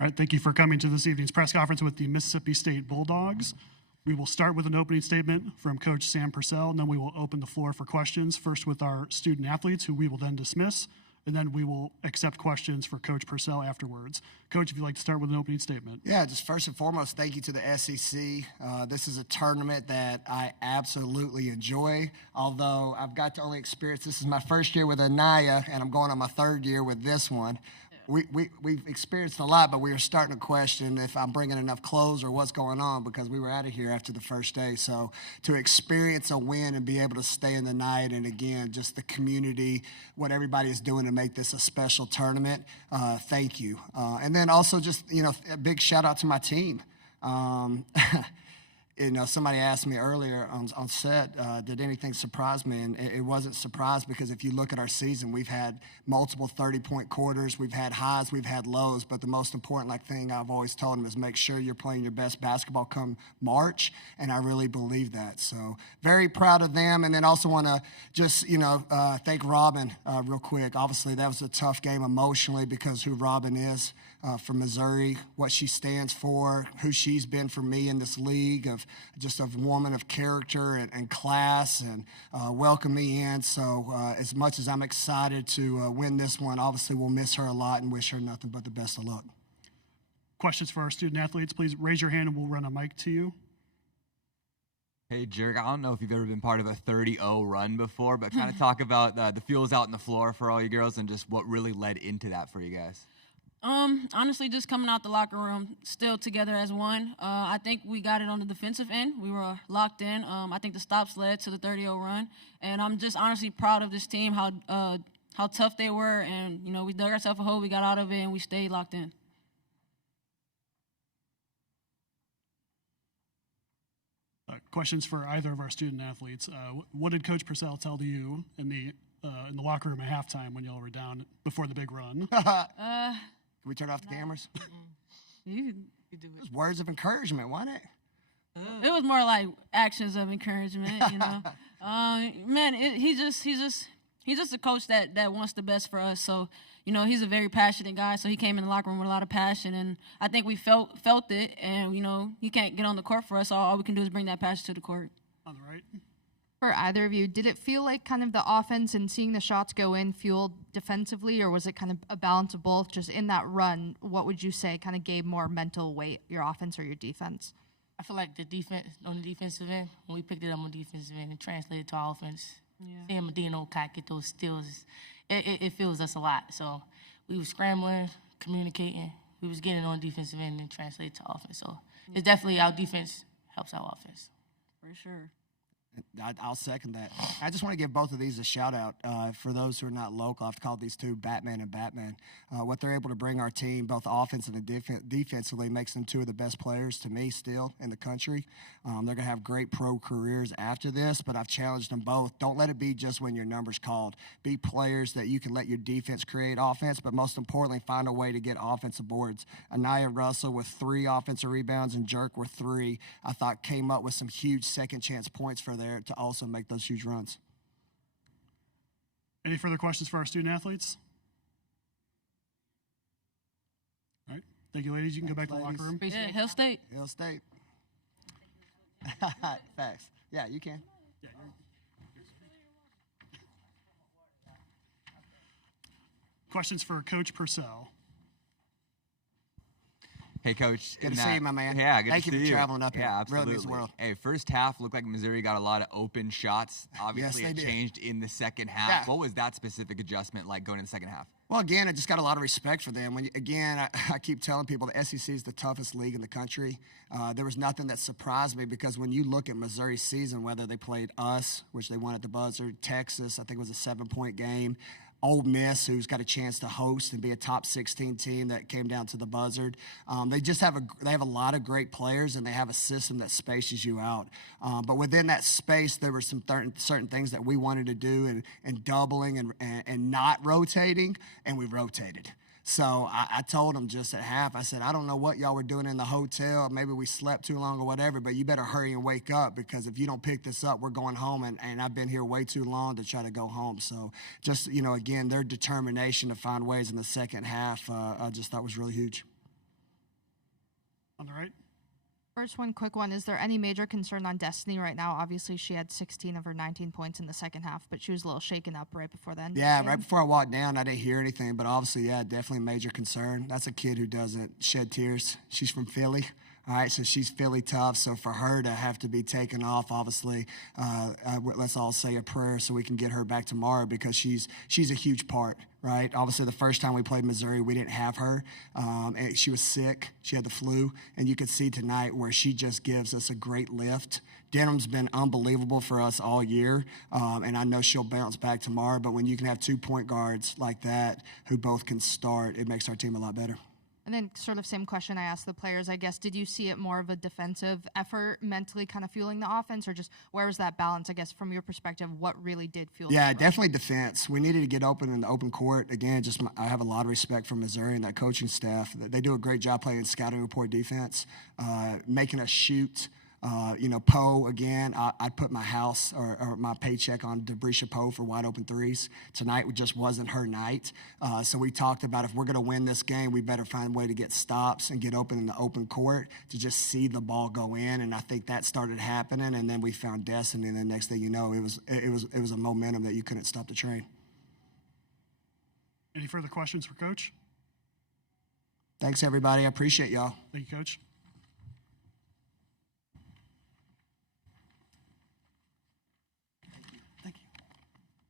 All right, thank you for coming to this evening's press conference with the Mississippi State Bulldogs. We will start with an opening statement from Coach Sam Purcell, and then we will open the floor for questions, first with our student athletes, who we will then dismiss, and then we will accept questions for Coach Purcell afterwards. Coach, if you'd like to start with an opening statement. Yeah, just first and foremost, thank you to the SEC. This is a tournament that I absolutely enjoy, although I've got to only experience, this is my first year with Eniya, and I'm going on my third year with this one. We've experienced a lot, but we are starting to question if I'm bringing enough clothes or what's going on, because we were out of here after the first day. So to experience a win and be able to stay in the night, and again, just the community, what everybody is doing to make this a special tournament, thank you. And then also just, a big shout out to my team. Somebody asked me earlier on set, did anything surprise me? And it wasn't surprised, because if you look at our season, we've had multiple 30-point quarters. We've had highs, we've had lows. But the most important thing I've always told them is make sure you're playing your best basketball come March. And I really believe that. So very proud of them. And then also want to just, thank Robin real quick. Obviously, that was a tough game emotionally, because who Robin is from Missouri, what she stands for, who she's been for me in this league, of just a woman of character and class, and welcome me in. So as much as I'm excited to win this one, obviously we'll miss her a lot and wish her nothing but the best of luck. Questions for our student athletes, please raise your hand and we'll run a mic to you. Hey, Jerk, I don't know if you've ever been part of a 30-0 run before, but kind of talk about the feels out on the floor for all you girls and just what really led into that for you guys. Honestly, just coming out the locker room, still together as one. I think we got it on the defensive end. We were locked in. I think the stops led to the 30-0 run, and I'm just honestly proud of this team, how tough they were, and we dug ourselves a hole, we got out of it, and we stayed locked in. Questions for either of our student athletes. What did Coach Purcell tell to you in the locker room at halftime when y'all were down before the big run? Can we turn off the cameras? You do it. It was words of encouragement, wasn't it? It was more like actions of encouragement, Man, he's just a coach that wants the best for us. So, he's a very passionate guy. So he came in the locker room with a lot of passion, and I think we felt it. And he can't get on the court for us. All we can do is bring that passion to the court. On the right. For either of you, did it feel like kind of the offense and seeing the shots go in fueled defensively, or was it kind of a balance of both? Just in that run, what would you say kind of gave more mental weight, your offense or your defense? I feel like the defense on the defensive end, when we picked it up on the defensive end and translated to our offense, seeing Medina get those steals, it feels us a lot. So we were scrambling, communicating. We was getting on the defensive end and translated to offense. So it's definitely our defense helps our offense. For sure. I'll second that. I just want to give both of these a shout out. For those who are not local, I've called these two Batman and Batman. What they're able to bring our team, both offensive and defensively, makes them two of the best players to me still in the country. They're going to have great pro careers after this, but I've challenged them both. Don't let it be just when your number's called. Be players that you can let your defense create offense, but most importantly, find a way to get offensive boards. Eniya Russell with 3 offensive rebounds and Jerk with 3, I thought came up with some huge second chance points for there to also make those huge runs. Any further questions for our student athletes? All right. Thank you, ladies. You can go back to the locker room. Yeah, Hill State. Hill State. Facts. Yeah, you can. Yeah, questions for Coach Purcell. Hey, Coach. Good to see you, my man. Yeah, good Thank to you see for you. traveling up here. Yeah, absolutely. Really means the world. Hey, first half looked like Missouri got a lot of open shots. Obviously, Yes, it they did. changed in the second half. Yeah. What was that specific adjustment like going in the second half? Well, again, I just got a lot of respect for them. I keep telling people the SEC is the toughest league in the country. There was nothing that surprised me, because when you look at Missouri's season, whether they played us, which they won at the buzzer, Texas, I think it was a 7-point game, Ole Miss, who's got a chance to host and be a top 16 team that came down to the buzzard. They just have a lot of great players, and they have a system that spaces you out. But within that space, there were some certain things that we wanted to do, and doubling and not rotating, and we rotated. So I told them just at half, I said, I don't know what y'all were doing in the hotel. Maybe we slept too long or whatever, but you better hurry and wake up, because if you don't pick this up, we're going home, and I've been here way too long to try to go home. So just, again, their determination to find ways in the second half, I just thought was really huge. On the right. First one, quick one. Is there any major concern on Destiny right now? Obviously, she had 16 of her 19 points in the second half, but she was a little shaken up right before then. Yeah, right before I walked down, I didn't hear anything, but obviously, yeah, definitely a major concern. That's a kid who doesn't shed tears. She's from Philly. All right, so she's Philly tough. So for her to have to be taken off, obviously, let's all say a prayer so we can get her back tomorrow because she's a huge part, right? Obviously, the first time we played Missouri, we didn't have her. And she was sick. She had the flu. And you could see tonight where she just gives us a great lift. Denham's been unbelievable for us all year, and I know she'll bounce back tomorrow. But when you can have 2 point guards like that who both can start, it makes our team a lot better. And then sort of same question I asked the players, I guess. Did you see it more of a defensive effort mentally kind of fueling the offense, or just where was that balance, I guess, from your perspective, what really did fuel Yeah, the offense? definitely defense. We needed to get open in the open court. Again, I have a lot of respect for Missouri and that coaching staff. They do a great job playing scouting report defense, making us shoot. Poe, again, I'd put my house or my paycheck on Debrisha Poe for wide open threes. Tonight just wasn't her night. So we talked about if we're going to win this game, we better find a way to get stops and get open in the open court to just see the ball go in. And I think that started happening. And then we found Destiny. And the next thing you know, it was a momentum that you couldn't stop the train. Any further questions for Coach? Thanks, everybody. I appreciate y'all. Thank you, Coach.